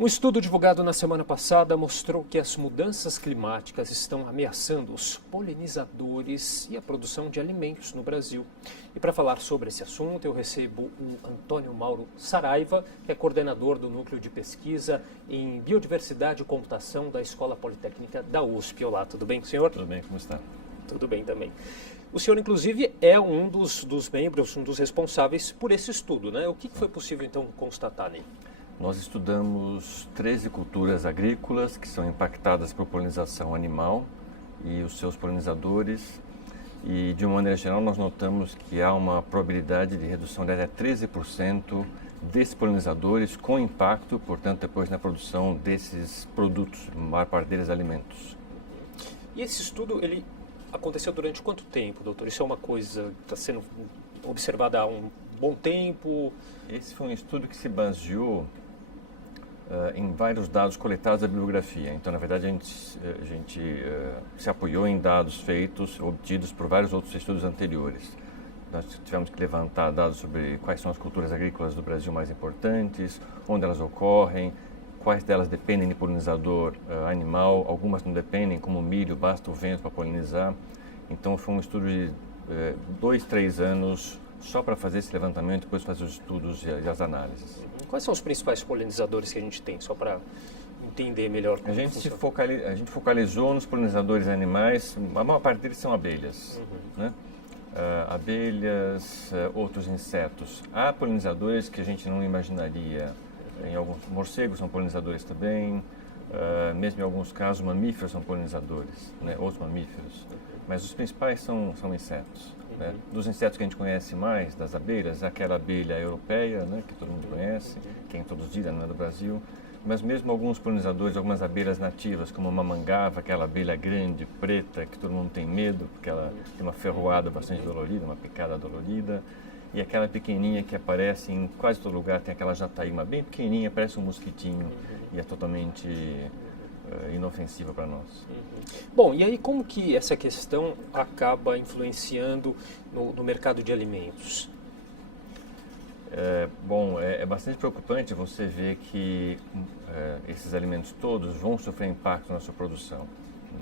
Um estudo divulgado na semana passada mostrou que as mudanças climáticas estão ameaçando os polinizadores e a produção de alimentos no Brasil. E para falar sobre esse assunto, eu recebo o Antônio Mauro Saraiva, que é coordenador do Núcleo de Pesquisa em Biodiversidade e Computação da Escola Politécnica da USP. Olá, tudo bem, senhor? Tudo bem, como está? Tudo bem também. O senhor, inclusive, é um dos membros, um dos responsáveis por esse estudo, né? O que foi possível, então, constatar nele? Nós estudamos 13 culturas agrícolas que são impactadas por polinização animal e os seus polinizadores. E, de uma maneira geral, nós notamos que há uma probabilidade de redução de até 13% desses polinizadores com impacto, portanto, depois na produção desses produtos, a maior parte deles alimentos. E esse estudo, ele aconteceu durante quanto tempo, doutor? Isso é uma coisa que está sendo observada há um bom tempo? Esse foi um estudo que se baseou em vários dados coletados da bibliografia. Então, na verdade, a gente se apoiou em dados feitos, obtidos por vários outros estudos anteriores. Nós tivemos que levantar dados sobre quais são as culturas agrícolas do Brasil mais importantes, onde elas ocorrem, quais delas dependem de polinizador animal, algumas não dependem, como o milho, basta o vento para polinizar. Então, foi um estudo de 2, 3 anos só para fazer esse levantamento, depois fazer os estudos e as análises. Quais são os principais polinizadores que a gente tem, só para entender melhor como a gente funciona? A gente focalizou nos polinizadores animais, a maior parte deles são abelhas, né? Abelhas, outros insetos. Há polinizadores que a gente não imaginaria, em alguns morcegos são polinizadores também, mesmo em alguns casos mamíferos são polinizadores, né? Outros mamíferos, mas os principais são insetos. Né? Dos insetos que a gente conhece mais, das abelhas, aquela abelha europeia, né, que todo mundo conhece, que é introduzida, não é do Brasil, mas mesmo alguns polinizadores, algumas abelhas nativas, como a mamangava, aquela abelha grande, preta, que todo mundo tem medo, porque ela tem uma ferroada bastante dolorida, uma picada dolorida, e aquela pequenininha que aparece em quase todo lugar, tem aquela jataíma bem pequenininha, parece um mosquitinho, e é totalmente inofensiva para nós. Bom, e aí como que essa questão acaba influenciando no mercado de alimentos? É bastante preocupante você ver que esses alimentos todos vão sofrer impacto na sua produção,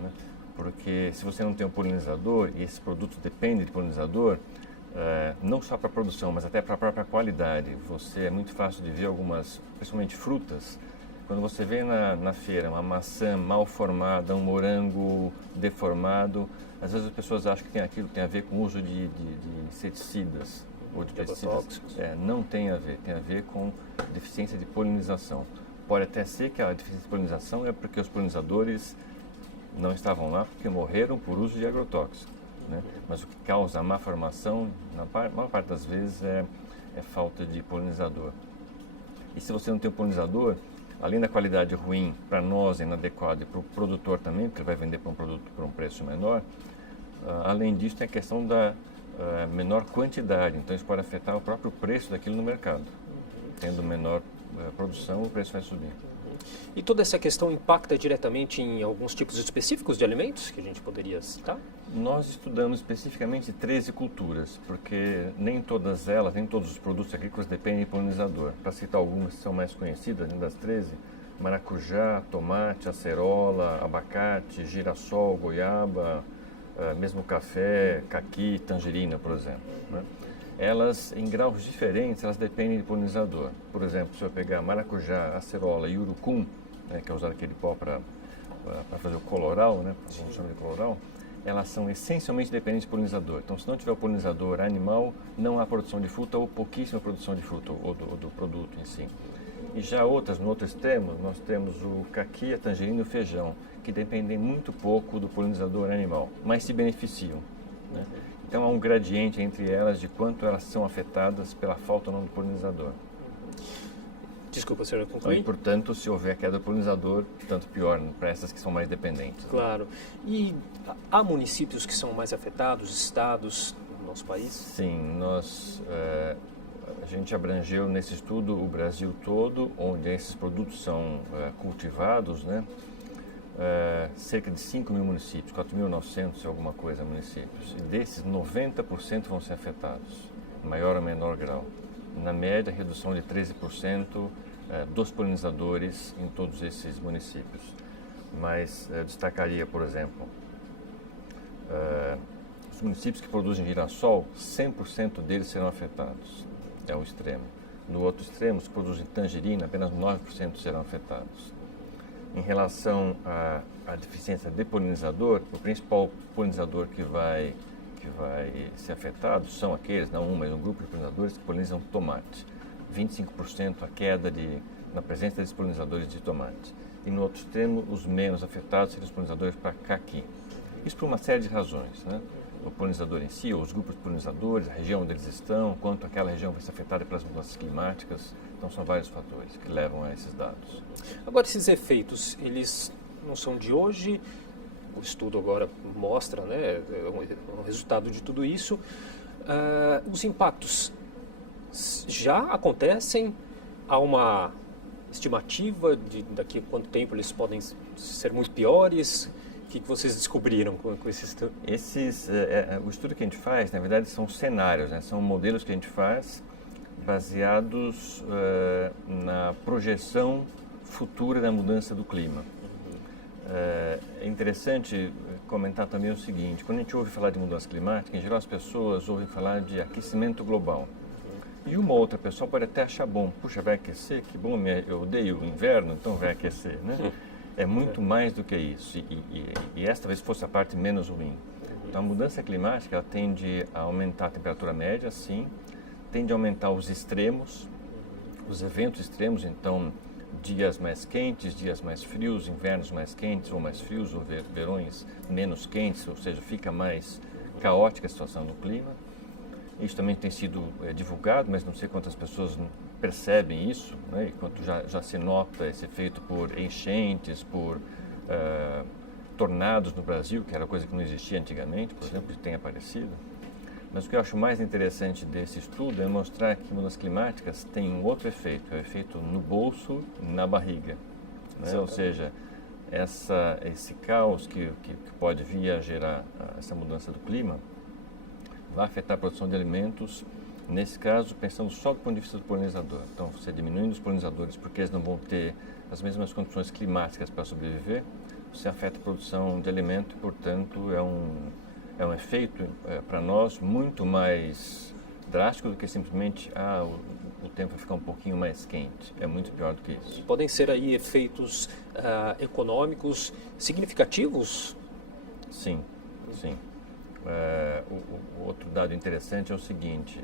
né? Porque se você não tem um polinizador e esses produtos dependem de polinizador, não só para a produção, mas até para a própria qualidade. É muito fácil de ver algumas, principalmente frutas. Quando você vê na feira uma maçã mal formada, um morango deformado, às vezes as pessoas acham que aquilo tem a ver com o uso de inseticidas ou de pesticidas. Não tem a ver com deficiência de polinização. Pode até ser que a deficiência de polinização é porque os polinizadores não estavam lá porque morreram por uso de agrotóxicos, né? Mas o que causa a má formação, na maior parte das vezes, é falta de polinizador. E se você não tem um polinizador, além da qualidade ruim para nós, é inadequada, e para o produtor também, porque ele vai vender para um produto por um preço menor, além disso tem a questão da menor quantidade, então isso pode afetar o próprio preço daquilo no mercado. Tendo menor produção, o preço vai subir. E toda essa questão impacta diretamente em alguns tipos específicos de alimentos que a gente poderia citar? Nós estudamos especificamente 13 culturas, porque nem todos os produtos agrícolas dependem de polinizador. Para citar algumas que são mais conhecidas, das 13, maracujá, tomate, acerola, abacate, girassol, goiaba, mesmo café, caqui, tangerina, por exemplo, né? Elas, em graus diferentes, elas dependem de polinizador. Por exemplo, se eu pegar maracujá, acerola e urucum, né, que é usado aquele pó para fazer o coloral, né, vamos chamar de coloral, elas são essencialmente dependentes de polinizador. Então, se não tiver o polinizador animal, não há produção de fruta ou pouquíssima produção de fruta ou do produto em si. E já outras, no outro extremo, nós temos o caqui, a tangerina e o feijão, que dependem muito pouco do polinizador animal, mas se beneficiam, né? Então, há um gradiente entre elas de quanto elas são afetadas pela falta ou não do polinizador. Desculpa, senhor, concluir? E, portanto, se houver queda do polinizador, tanto pior para essas que são mais dependentes. Claro. E há municípios que são mais afetados, estados no nosso país? Sim, a gente abrangeu nesse estudo o Brasil todo, onde esses produtos são cultivados, né? Cerca de 5 mil municípios, 4.900 e alguma coisa municípios. E desses, 90% vão ser afetados, em maior ou menor grau. Na média, redução de 13% dos polinizadores em todos esses municípios. Mas destacaria, por exemplo, os municípios que produzem girassol, 100% deles serão afetados, é um extremo. No outro extremo, os que produzem tangerina, apenas 9% serão afetados. Em relação à deficiência de polinizador, o principal polinizador que vai ser afetado são aqueles, não um, mas um grupo de polinizadores que polinizam tomate. 25% a queda na presença desses polinizadores de tomate. E no outro extremo, os menos afetados seriam os polinizadores para caqui. Isso por uma série de razões, né? O polinizador em si, ou os grupos de polinizadores, a região onde eles estão, quanto aquela região vai ser afetada pelas mudanças climáticas. Então, são vários fatores que levam a esses dados. Agora, esses efeitos, eles não são de hoje. O estudo agora mostra, né, o resultado de tudo isso. Os impactos já acontecem? Há uma estimativa de daqui a quanto tempo eles podem ser muito piores? O que vocês descobriram com esse estudo? O estudo que a gente faz, na verdade, são cenários, né? São modelos que a gente faz baseados na projeção futura da mudança do clima. É interessante comentar também o seguinte: quando a gente ouve falar de mudança climática, em geral as pessoas ouvem falar de aquecimento global. E uma outra pessoa pode até achar bom, puxa, vai aquecer, que bom, eu odeio o inverno, então vai aquecer, né? É muito mais do que isso, e esta talvez fosse a parte menos ruim. Então a mudança climática ela tende a aumentar a temperatura média, sim, tende a aumentar os extremos, os eventos extremos, então dias mais quentes, dias mais frios, invernos mais quentes ou mais frios, ou verões menos quentes, ou seja, fica mais caótica a situação do clima. Isso também tem sido divulgado, mas não sei quantas pessoas percebem isso, né? E quanto já se nota esse efeito por enchentes, por tornados no Brasil, que era coisa que não existia antigamente, por exemplo, que tem aparecido. Mas o que eu acho mais interessante desse estudo é mostrar que mudanças climáticas têm um outro efeito, é o efeito no bolso, na barriga, né? Ou seja, esse caos que pode vir a gerar essa mudança do clima vai afetar a produção de alimentos, nesse caso, pensando só do ponto de vista do polinizador. Então, você diminuindo os polinizadores porque eles não vão ter as mesmas condições climáticas para sobreviver, você afeta a produção de alimento e, portanto, é um efeito, para nós, muito mais drástico do que simplesmente o tempo vai ficar um pouquinho mais quente. É muito pior do que isso. Podem ser aí efeitos econômicos significativos? Sim, sim. O outro dado interessante é o seguinte: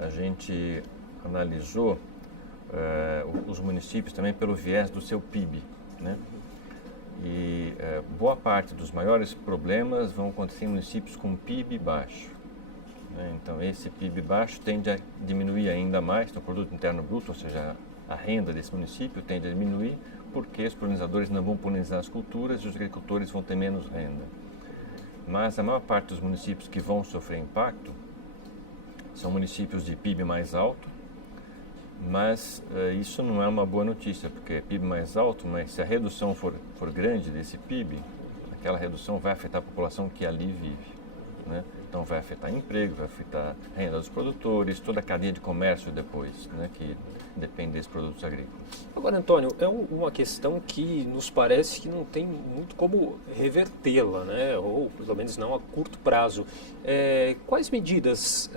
a gente analisou os municípios também pelo viés do seu PIB, né? E boa parte dos maiores problemas vão acontecer em municípios com PIB baixo, né? Então, esse PIB baixo tende a diminuir ainda mais, então, o produto interno bruto, ou seja, a renda desse município tende a diminuir, porque os polinizadores não vão polinizar as culturas e os agricultores vão ter menos renda. Mas a maior parte dos municípios que vão sofrer impacto são municípios de PIB mais alto, mas isso não é uma boa notícia, porque é PIB mais alto, mas se a redução for grande desse PIB, aquela redução vai afetar a população que ali vive, né? Então vai afetar emprego, vai afetar a renda dos produtores, toda a cadeia de comércio depois, né, que depende desses produtos agrícolas. Agora, Antônio, é uma questão que nos parece que não tem muito como revertê-la, né? Ou pelo menos não a curto prazo. Quais medidas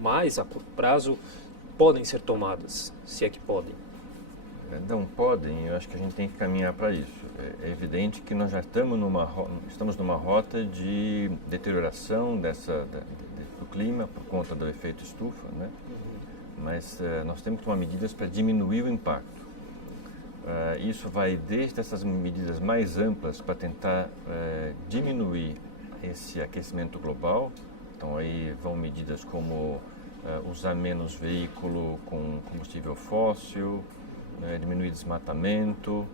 mais a curto prazo podem ser tomadas, se é que podem? Não podem, eu acho que a gente tem que caminhar para isso. É evidente que nós já estamos numa rota de deterioração do clima por conta do efeito estufa, né? Mas nós temos que tomar medidas para diminuir o impacto. Isso vai desde essas medidas mais amplas para tentar diminuir esse aquecimento global. Então aí vão medidas como usar menos veículo com combustível fóssil, diminuir desmatamento,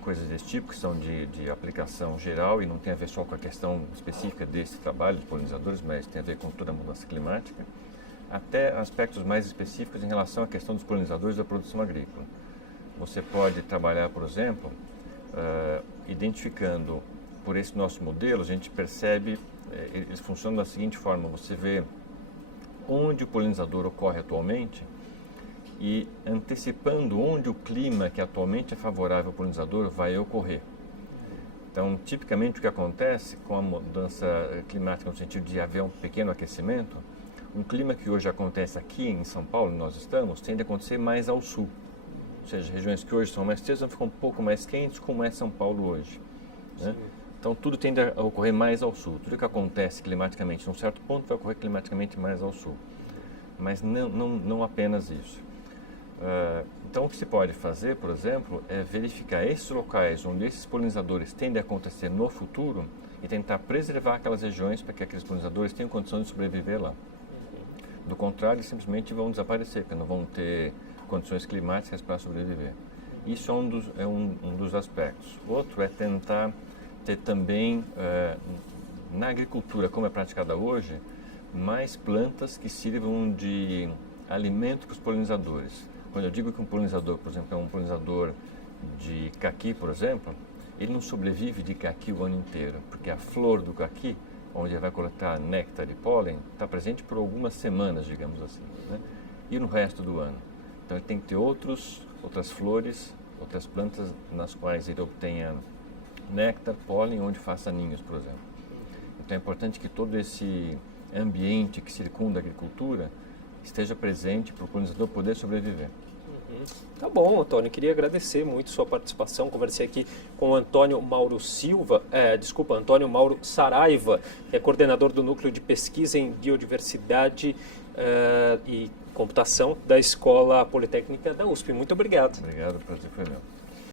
coisas desse tipo, que são de aplicação geral e não tem a ver só com a questão específica desse trabalho de polinizadores, mas tem a ver com toda a mudança climática, até aspectos mais específicos em relação à questão dos polinizadores da produção agrícola. Você pode trabalhar, por exemplo, identificando, por esse nosso modelo, a gente percebe, eles funcionam da seguinte forma: você vê onde o polinizador ocorre atualmente e antecipando onde o clima que atualmente é favorável ao polinizador vai ocorrer. Então, tipicamente o que acontece com a mudança climática no sentido de haver um pequeno aquecimento, um clima que hoje acontece aqui em São Paulo, nós estamos, tende a acontecer mais ao sul. Ou seja, regiões que hoje são mais frias vão ficar um pouco mais quentes, como é São Paulo hoje, né? Então, tudo tende a ocorrer mais ao sul. Tudo que acontece climaticamente num certo ponto vai ocorrer climaticamente mais ao sul. Mas não apenas isso. Então, o que se pode fazer, por exemplo, é verificar esses locais onde esses polinizadores tendem a acontecer no futuro e tentar preservar aquelas regiões para que aqueles polinizadores tenham condição de sobreviver lá. Do contrário, eles simplesmente vão desaparecer, porque não vão ter condições climáticas para sobreviver. Isso é um dos aspectos. Outro é tentar ter também, na agricultura, como é praticada hoje, mais plantas que sirvam de alimento para os polinizadores. Quando eu digo que um polinizador, por exemplo, é um polinizador de caqui, por exemplo, ele não sobrevive de caqui o ano inteiro, porque a flor do caqui, onde ele vai coletar néctar e pólen, está presente por algumas semanas, digamos assim, né? E no resto do ano. Então ele tem que ter outras flores, outras plantas nas quais ele obtenha néctar, pólen, onde faça ninhos, por exemplo. Então é importante que todo esse ambiente que circunda a agricultura esteja presente para o polinizador poder sobreviver. Tá bom, Antônio, queria agradecer muito sua participação. Conversei aqui com o Antônio Mauro Antônio Mauro Saraiva, que é coordenador do Núcleo de Pesquisa em Biodiversidade e Computação da Escola Politécnica da USP. Muito obrigado. Obrigado, o prazer foi meu.